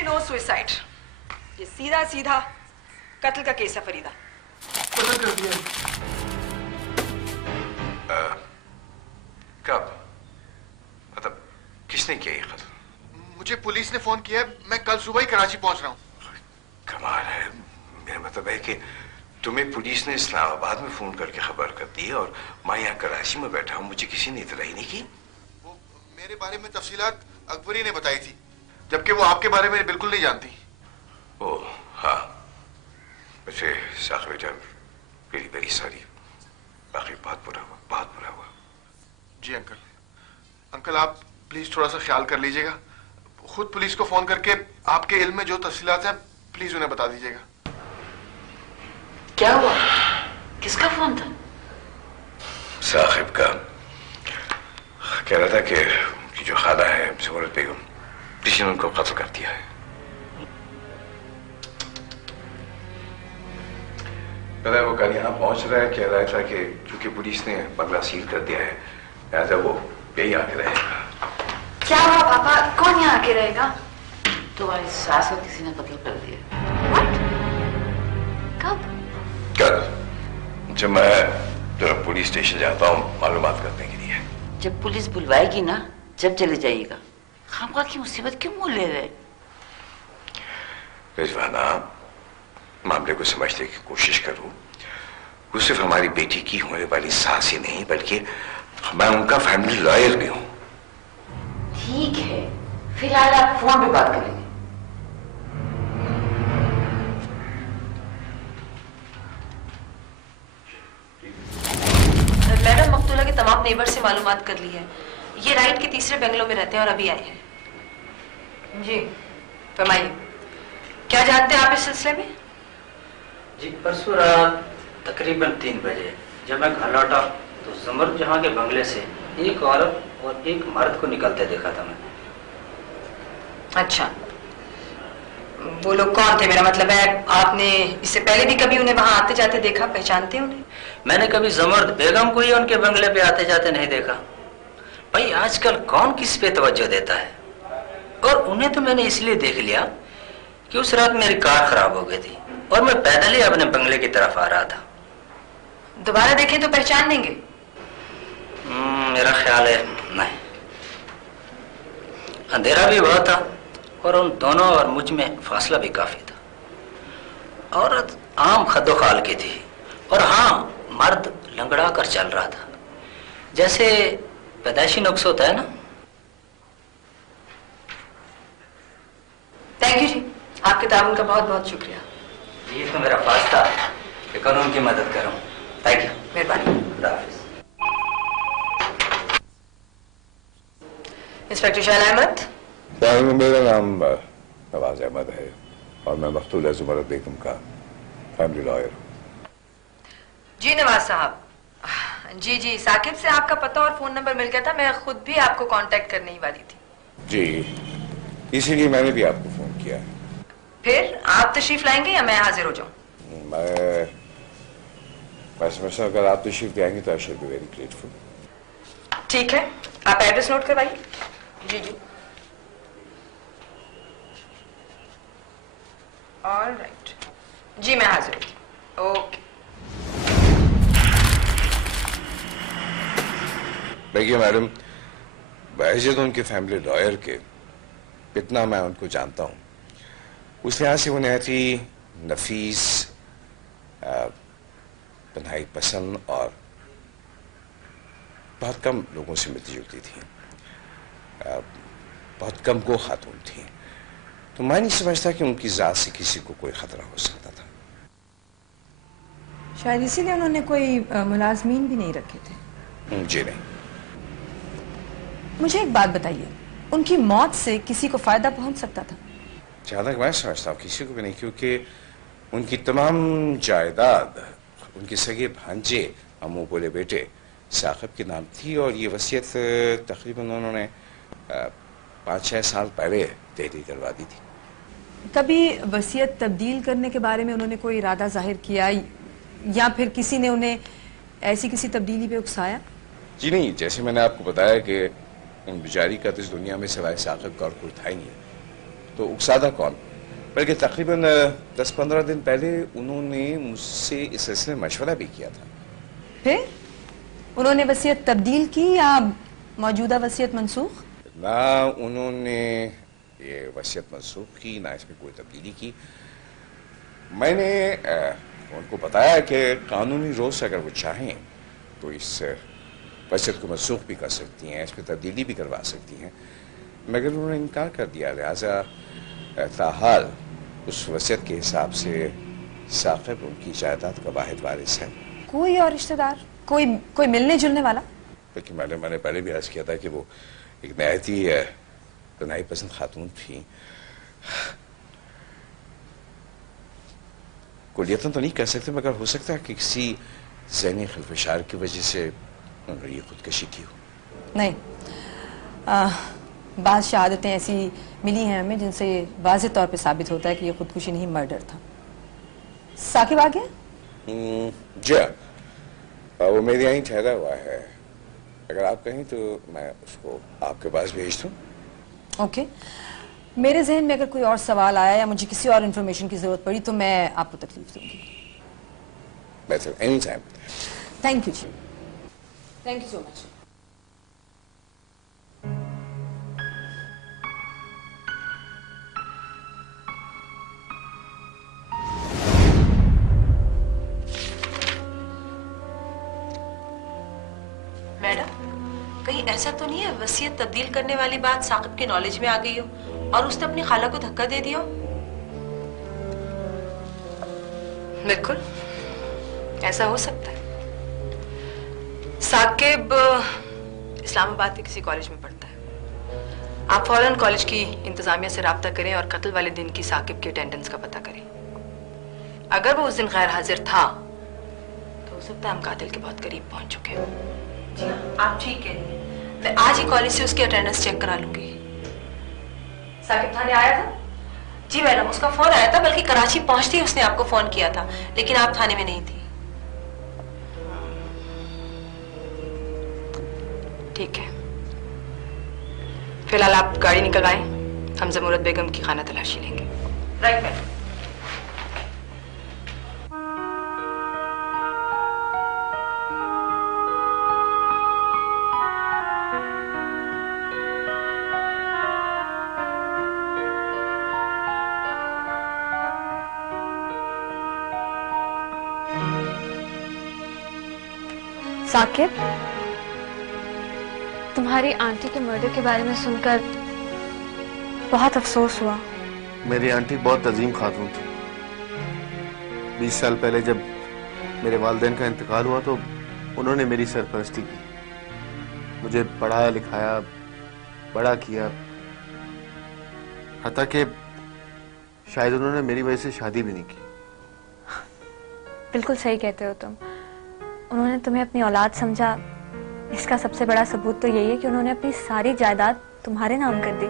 Absolutely no suicide, ये सीधा सीधा कत्ल का केस है फरीदा। कत्ल कर दिया? कब? मतलब किसने किया ये कत्ल? मुझे पुलिस ने फोन किया, मैं कल सुबह ही कराची पहुंच रहा हूँ। कमाल है, मेरा मतलब है कि तुम्हें पुलिस ने इस्लामाबाद में फोन करके खबर कर दी और मैं यहाँ कराची में बैठा हूँ, मुझे किसी ने इतला ही नहीं की। वो मेरे बारे में तफसीलात अकबरी ने बताई थी, जबकि वो आपके बारे में बिल्कुल नहीं जानती। ओह हाँ, वैसे साख बेटा वेरी वेरी सॉरी, बाकी बहुत बुरा हुआ, बहुत बुरा हुआ। जी अंकल, अंकल आप प्लीज थोड़ा सा ख्याल कर लीजिएगा, खुद पुलिस को फोन करके आपके इल्म में जो तफसीलात हैं प्लीज उन्हें बता दीजिएगा। क्या हुआ? किसका फोन था? साहिब का, कह रहा था कि उनकी जो खाला है ज़ुमरत बेगम, किसी ने उनको कत्ल कर दिया है। पता है वो कल यहाँ पहुंच रहा है, कह रहा था कि क्योंकि पुलिस ने बंगला सील कर दिया है लिहाजा वो यही आके रहेगा। क्या हुआ पापा? कौन यहाँ आके रहेगा? तुम्हारी सास को किसी ने कत्ल कर दिया। What? कब? कल जब मैं जरा पुलिस स्टेशन जाता हूँ मालूमात करने के लिए। जब पुलिस बुलवाएगी ना, जब चले जाइएगा। खामखा की मुसीबत क्यों मोल ले रहे? रिजवाना, मामले को समझने की कोशिश करो। वो सिर्फ हमारी बेटी की होने वाली सास ही नहीं बल्कि मैं उनका फैमिली लॉयर भी हूँ। ठीक है, फिलहाल आप फोन पे बात करेंगे। मैडम मकतूला के तमाम नेबर से मालूमात कर ली है, ये राइट के तीसरे बंगलों में रहते हैं और अभी आए हैं। जी फरमाइए, क्या जानते हैं आप इस सिलसिले में? जी परसों रात तकरीबन 3 बजे जब मैं घर लौटा तो ज़ुमर जहां के बंगले से एक औरत और एक मर्द को निकलते देखा था मैंने। अच्छा, वो लोग कौन थे? मेरा मतलब है आपने इससे पहले भी कभी उन्हें वहां आते जाते देखा, पहचानते हैं उन्हें? मैंने कभी ज़ुमर बेगम को ही उनके बंगले पे आते जाते नहीं देखा। भाई आजकल कौन किस पे तवज्जो देता है। और उन्हें तो मैंने इसलिए देख लिया कि उस रात मेरी कार खराब हो गई थी और मैं पैदल ही अपने बंगले की तरफ आ रहा था। दोबारा देखें तो पहचान लेंगे? मेरा ख्याल है नहीं। अंधेरा भी बहुत था और उन दोनों और मुझ में फासला भी काफी था। औरत आम खद्दो-खाल की थी और हाँ, मर्द लंगड़ा कर चल रहा था, जैसे पैदाइशी नुक्स होता है ना। थैंक यू जी, आपके ताउन का बहुत बहुत शुक्रिया। ये तो मेरा फर्ज था कि कानून की मदद करूं। थैंक यू, मेहरबानी। इंस्पेक्टर शाह अहमद। मेरा नाम नवाज अहमद है और मैं मकतूला ज़ुमरत बेगम का फैमिली लॉयर हूँ। जी नवाज साहब, जी जी, साकिब से आपका पता और फोन नंबर मिल गया था, मैं खुद भी आपको कांटेक्ट करने ही वाली थी। जी, इसीलिए मैंने भी आपको फोन किया है। फिर आप तशरीफ लाएंगे या मैं हाजिर हो जाऊं? मैं समझता हूँ अगर आप तशरीफ लाएंगे तो I should be very grateful. ठीक है, आप एड्रेस नोट करवाइए। जी जी, ऑलराइट जी, मैं हाजिर हूँ। ओके। देखिए मैडम, वैसे तो उनके फैमिली लॉयर के इतना मैं उनको जानता हूँ, उस लिहाज से वो नहायत नफीस, तन्हाई पसंद और बहुत कम लोगों से मिलती जुलती थी, बहुत कम गो खातून थी, तो मैं नहीं समझता कि उनकी जात से किसी को कोई खतरा हो सकता था। शायद इसीलिए उन्होंने कोई मुलाजमीन भी नहीं रखे थे। जी नहीं। मुझे एक बात बताइए, उनकी मौत से किसी को फायदा पहुंच सकता था? जहां तक मैं समझता हूँ किसी को भी नहीं, क्योंकि उनकी तमाम जायदाद उनके सगे भांजे अम्मू बोले बेटे साकिब के नाम थी और ये वसीयत तकरीबन उन्होंने 5-6 साल पहले तहरीर करवा दी थी। कभी वसीयत तब्दील करने के बारे में उन्होंने कोई इरादा जाहिर किया या फिर किसी ने उन्हें ऐसी किसी तब्दीली पे उकसाया? जी नहीं, जैसे मैंने आपको बताया कि उन बेचारी का तो इस दुनिया में सिवाय साकिब का और कोई था ही नहीं, तो तो उकसादा कौन, बल्कि तकरीबन 10-15 दिन पहले उन्होंने मुझसे इस सिलसिले में मशवरा भी किया था। फिर उन्होंने वसीयत तब्दील की या मौजूदा वसीयत मनसूख? ना उन्होंने ये वसीयत मनसूख की, ना इसमें कोई तब्दीली की। मैंने उनको बताया कि कानूनी रोज से अगर वो चाहें तो इस वसीयत को मनसूख भी कर सकती हैं, इसमें तब्दीली भी करवा सकती हैं, मगर उन्होंने इनकार कर दिया। लिहाजा ताहाल उस वसीयत के हिसाब से साकिब उनकी जायदाद का वाहिद वारिस है। कोई और रिश्तेदार, कोई मिलने जुलने वाला? बल्कि मैंने पहले भी अर्ज किया था कि वो एक नहायत ही तन्हाई पसंद खातून थी। कुलियतन तो नहीं कह सकते, मगर हो सकता है कि किसी ज़हनी खिलफशार की वजह से उन्होंने ये खुदकशी की हो। नहीं, बाज़ शहादतें ऐसी मिली हैं हमें जिनसे वाज़े तौर पे साबित होता है कि ये खुदकुशी नहीं, मर्डर था। साकिब आ गया? जी वो मेरे यहाँ ही ठहरा हुआ है। अगर आप कहें तो मैं उसको आपके पास भेज दूँ। ओके। मेरे जहन में अगर कोई और सवाल आया या मुझे किसी और इन्फॉर्मेशन की जरूरत पड़ी तो मैं आपको तकलीफ दूंगी। बेहतर, any time. Thank you ji, thank you so much. कहीं ऐसा तो नहीं है वसीयत तब्दील करने वाली बात साकिब के नॉलेज में आ गई हो और उसने अपनी खाला को धक्का दे दिया हो? बिल्कुल ऐसा हो सकता है। साकिब इस्लामाबाद के किसी कॉलेज में पढ़ता है। आप फौरन कॉलेज की इंतजामिया से राब्ता करें और कत्ल वाले दिन की साकिब की अटेंडेंस का पता करें। अगर वो उस दिन गैर हाजिर था तो हो सकता है हम कातिल के बहुत करीब पहुंच चुके हैं। जी आप ठीक है, मैं आज ही कॉलेज से उसकी अटेंडेंस चेक करा लूंगी। साकिब थाने आया था? जी मैडम, उसका फोन आया था, बल्कि कराची पहुंचते ही उसने आपको फोन किया था, लेकिन आप थाने में नहीं थी। ठीक है, फिलहाल आप गाड़ी निकल आए, हम जमूरत बेगम की खाना तलाशी लेंगे। Right madam. साकिब, तुम्हारी आंटी के मर्डर के बारे में सुनकर बहुत अफसोस हुआ। मेरी आंटी बहुत अजीम खातून थी। 20 साल पहले जब मेरे वालिदैन का इंतकाल हुआ तो उन्होंने मेरी सरपरस्ती की, मुझे पढ़ाया लिखाया, बड़ा किया, हत्ता कि शायद उन्होंने मेरी वजह से शादी भी नहीं की। बिल्कुल सही कहते हो तुम। उन्होंने तुम्हें अपनी औलाद समझा, इसका सबसे बड़ा सबूत तो यही है कि उन्होंने अपनी सारी जायदाद तुम्हारे नाम कर दी।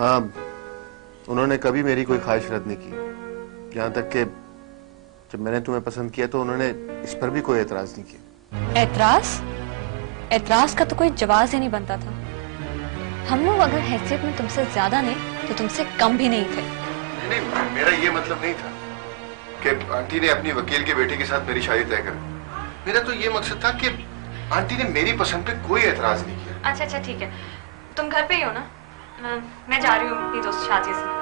हाँ, उन्होंने कभी मेरी कोई ख्वाहिश रद्द नहीं की। यहाँ तक कि जब मैंने तुम्हें पसंद किया तो उन्होंने इस पर भी कोई एतराज नहीं किया। एतराज का तो कोई जवाब ही नहीं बनता था। हम लोग अगर हैसियत में तुमसे ज्यादा नहीं तो तुमसे कम भी नहीं थे। नहीं, मेरा ये मतलब नहीं था कि आंटी ने अपनी वकील के बेटे के साथ मेरी शादी तय कर। मेरा तो ये मकसद था कि आंटी ने मेरी पसंद पे कोई एतराज नहीं किया। अच्छा ठीक है, तुम घर पे ही हो ना? मैं जा रही हूँ अपनी दोस्त शादी से।